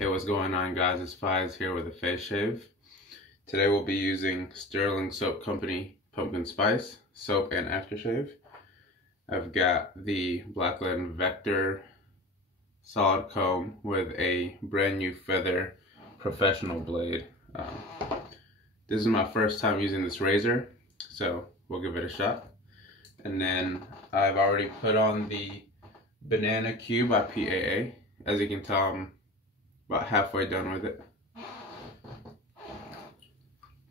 Hey, what's going on, guys? It's Fies here with a face shave. Today we'll be using Stirling Soap Company Pumpkin Spice Soap and Aftershave. I've got the Blackland Vector solid comb with a brand new feather professional blade. This is my first time using this razor, so we'll give it a shot. And then I've already put on the Banana Q by PAA. As you can tell, I'm about halfway done with it.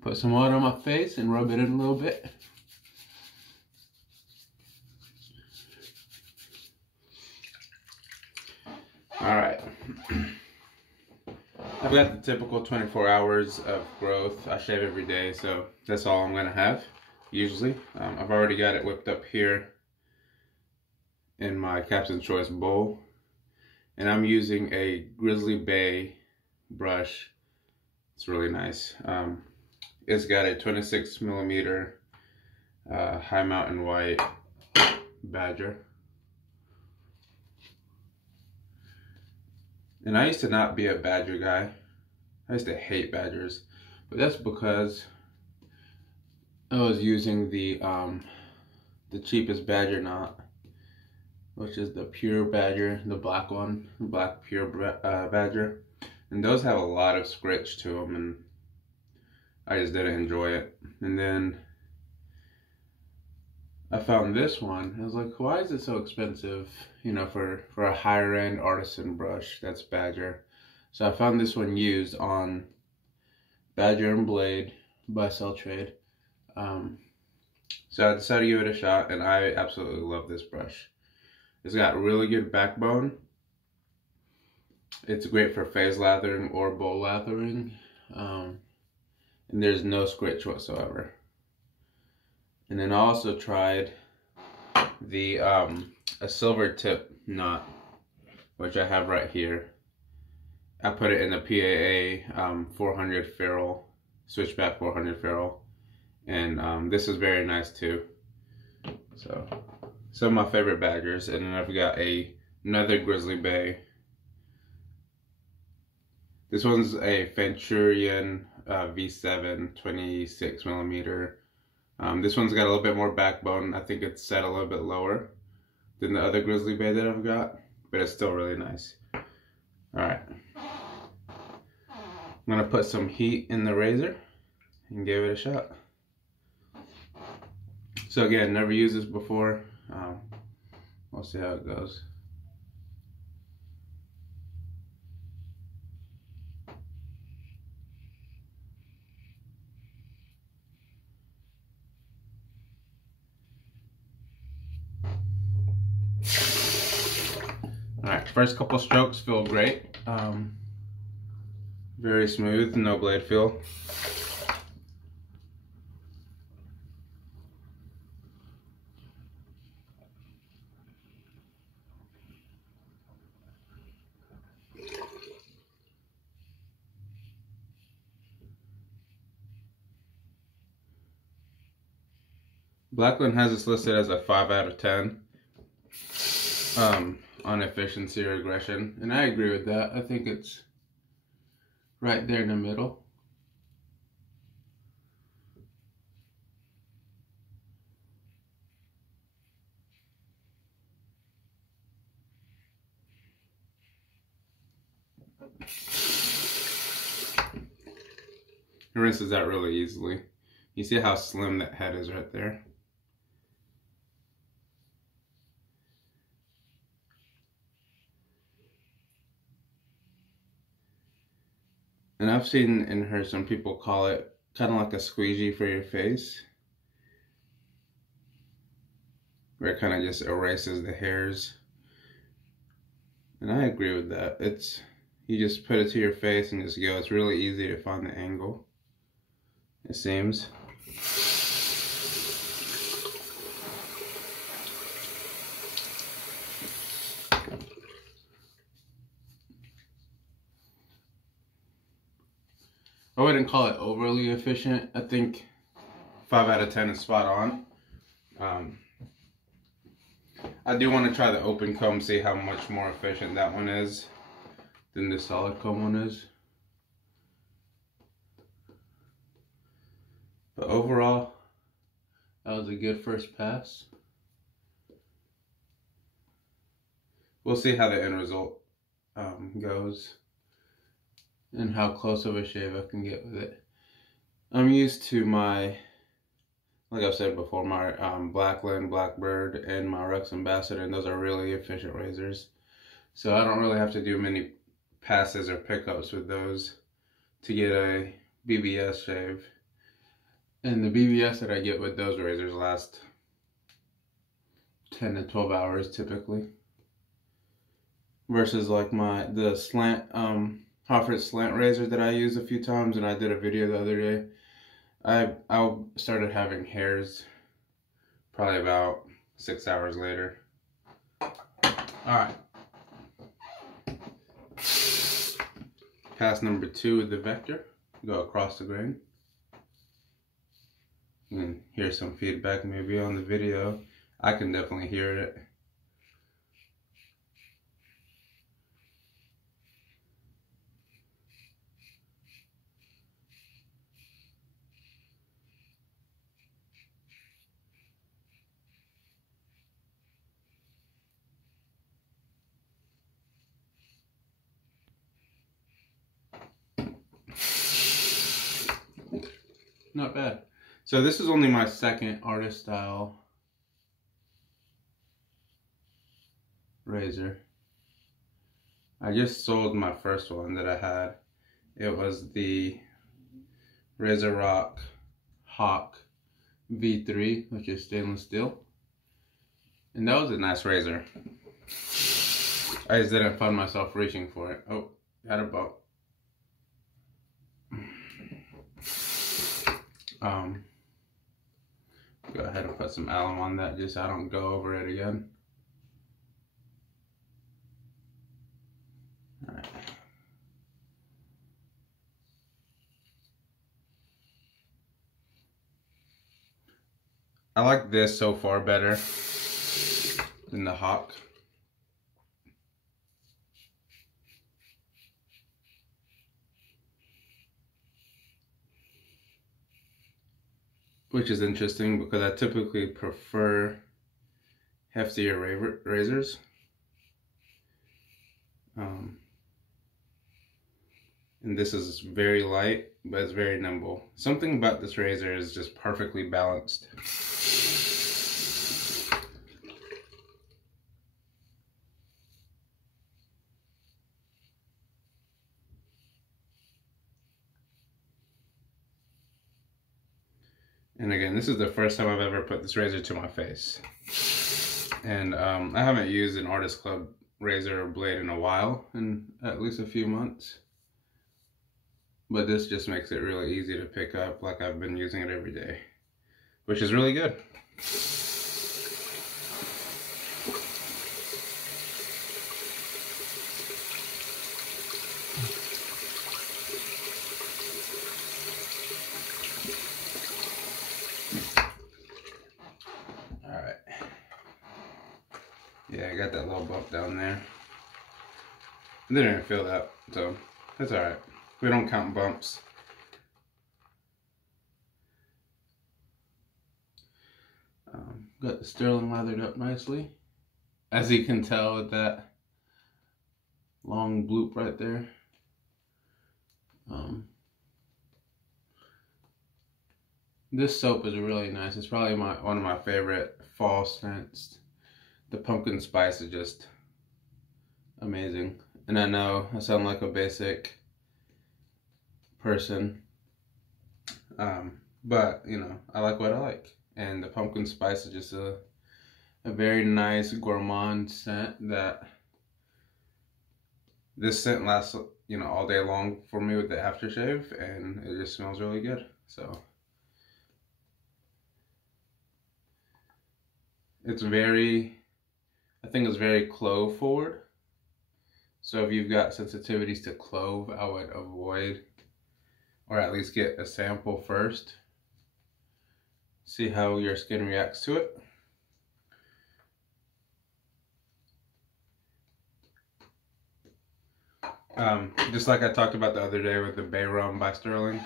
Put some water on my face and rub it in a little bit. Alright. I've got the typical 24 hours of growth. I shave every day, so that's all I'm gonna have, usually. I've already got it whipped up here in my Captain's Choice bowl. And I'm using a Grizzly Bay brush. It's really nice. It's got a 26mm high mountain white badger. And I used to not be a badger guy. I used to hate badgers, but that's because I was using the cheapest badger knot, which is the pure badger, the black one, black pure badger. And those have a lot of scritch to them, and I just didn't enjoy it. And then I found this one. I was like, why is it so expensive, you know, for a higher end artisan brush that's badger? So I found this one used on Badger and Blade by Cell Trade. So I decided to give it a shot, and I absolutely love this brush. It's got really good backbone. It's great for face lathering or bowl lathering. And there's no scritch whatsoever. And then I also tried the a silver tip knot, which I have right here. I put it in the PAA 400 ferrule, switchback 400 ferrule. And this is very nice too. So some of my favorite badgers. And then I've got another Grizzly Bay. This one's a Venturian V7 26mm. This one's got a little bit more backbone. I think it's set a little bit lower than the other Grizzly Bay that I've got, but it's still really nice. Alright. I'm gonna put some heat in the razor and give it a shot. So again, never used this before. We'll see how it goes. Alright, first couple strokes feel great. Very smooth, no blade feel. Blackland has this listed as a 5 out of 10 on efficiency or aggression, and I agree with that. I think it's right there in the middle. It rinses out really easily. You see how slim that head is right there? And I've seen and heard some people call it kind of like a squeegee for your face, where it kind of just erases the hairs. And I agree with that. You just put it to your face and just go. It's really easy to find the angle, it seems. I wouldn't call it overly efficient. I think 5 out of 10 is spot on. I do want to try the open comb, see how much more efficient that one is. than the solid comb one is. But overall, that was a good first pass. We'll see how the end result goes and how close of a shave I can get with it. I'm used to my, like I've said before, my Blackland, Blackbird, and my Rex Ambassador, and those are really efficient razors. So I don't really have to do many passes or pickups with those to get a BBS shave. And the BBS that I get with those razors last 10 to 12 hours typically. Versus like the slant, Hoffer slant razor that I use a few times, and I did a video the other day. I started having hairs probably about 6 hours later. Alright. Pass number 2 with the vector. Go across the grain. You can hear some feedback maybe on the video. I can definitely hear it. Not bad. So this is only my second artist style razor. I just sold my first one that I had. It was the Razor Rock Hawk V3, which is stainless steel. And that was a nice razor. I just didn't find myself reaching for it. Oh, got a bump. Go ahead and put some alum on that just so I don't go over it again. All right. I like this so far better than the Hawk. Which is interesting because I typically prefer heftier razors. And this is very light, but it's very nimble. Something about this razor is just perfectly balanced. And again, this is the first time I've ever put this razor to my face. And I haven't used an Artist Club razor or blade in a while, in at least a few months. But this just makes it really easy to pick up, like I've been using it every day, which is really good. Alright. Yeah, I got that little bump down there. I didn't even feel that, so that's alright. We don't count bumps. Got the Stirling lathered up nicely. As you can tell with that long bloop right there. This soap is really nice. It's probably one of my favorite fall scents. The pumpkin spice is just amazing. And I know I sound like a basic person, but you know, I like what I like. And the pumpkin spice is just a very nice gourmand scent that this scent lasts, you know, all day long for me with the aftershave, and it just smells really good. So it's very, I think it's very clove forward. So if you've got sensitivities to clove, I would avoid, or at least get a sample first. See how your skin reacts to it. Just like I talked about the other day with the Bay Rum by Stirling.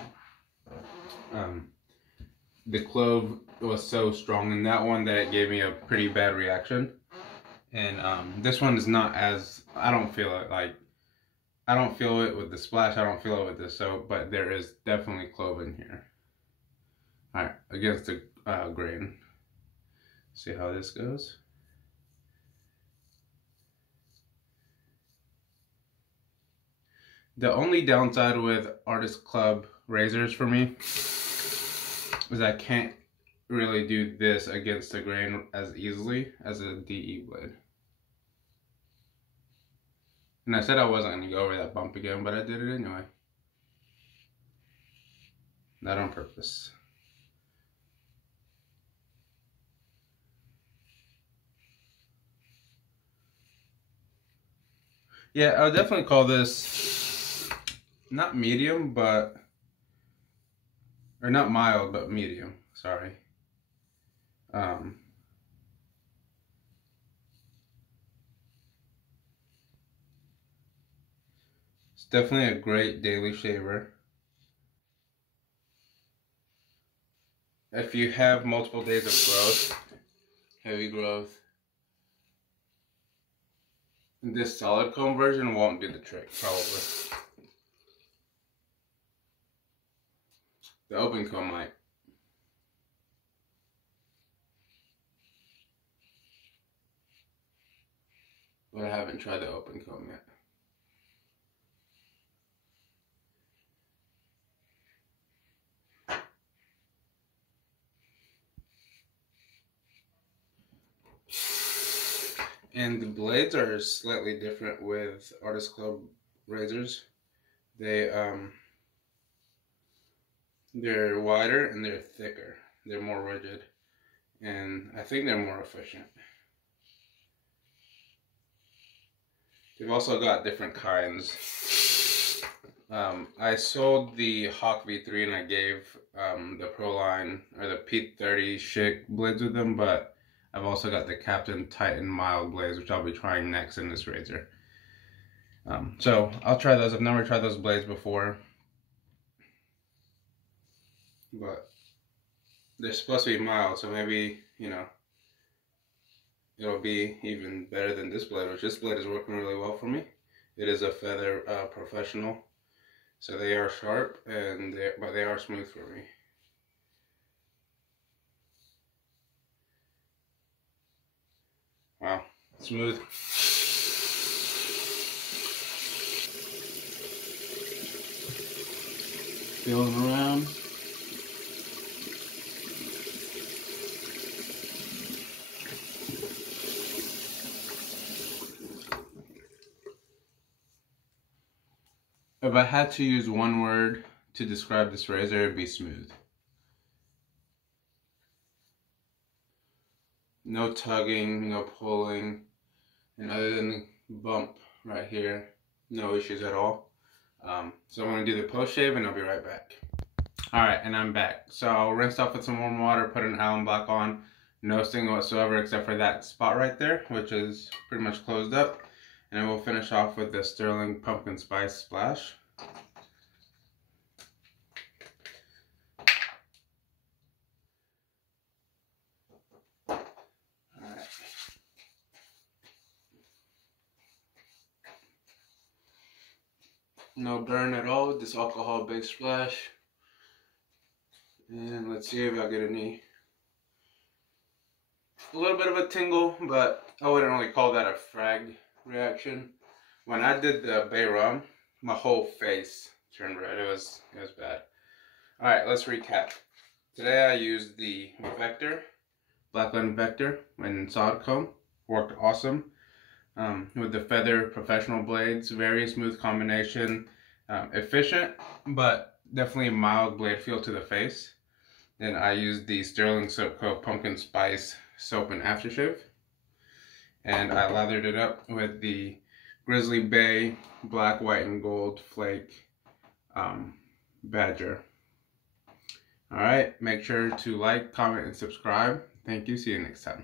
The clove was so strong in that one that it gave me a pretty bad reaction. And this one is not as, I don't feel it. Like, I don't feel it with the splash, I don't feel it with the soap, but there is definitely clove in here. Alright, against the grain. See how this goes. The only downside with Artist Club razors for me is I can't really do this against the grain as easily as a DE blade. And I said I wasn't going to go over that bump again, but I did it anyway. Not on purpose. Yeah, I would definitely call this not medium, but, or not mild, but medium, sorry. It's definitely a great daily shaver. If you have multiple days of growth, heavy growth, this solid comb version won't do the trick, probably. The open comb might. But I haven't tried the open comb yet. And the blades are slightly different with Artist Club razors. They're wider and they're thicker. They're more rigid, and I think they're more efficient. They've also got different kinds. I sold the Hawk V3 and I gave the Proline or the P30 Schick blades with them, but I've also got the Captain Titan mild blades, which I'll be trying next in this razor. So I'll try those. I've never tried those blades before, but they're supposed to be mild, so maybe, you know, it'll be even better than this blade, which this blade is working really well for me. It is a Feather Professional, so they are sharp, but they are smooth for me. Wow, smooth. Feeling around. If I had to use one word to describe this razor, it'd be smooth. No tugging, no pulling, and other than the bump right here, no issues at all. So I'm going to do the post shave and I'll be right back. Alright, and I'm back. So I'll rinse off with some warm water, put an alum block on, no sting whatsoever except for that spot right there, which is pretty much closed up. And then we'll finish off with the Stirling Pumpkin Spice Splash. No burn at all with this alcohol-based splash. And let's see if I get a little bit of a tingle, but I wouldn't really call that a frag reaction. When I did the Bay Rum, my whole face turned red. It was bad. Alright, let's recap. Today I used the Vector, Blackland Vector in solid comb. Worked awesome. With the Feather Professional blades, very smooth combination, efficient, but definitely a mild blade feel to the face. Then I used the Stirling Soap Co. Pumpkin Spice Soap and Aftershave, and I lathered it up with the Grizzly Bay Black, White, and Gold Flake Badger. Alright, make sure to like, comment, and subscribe. Thank you. See you next time.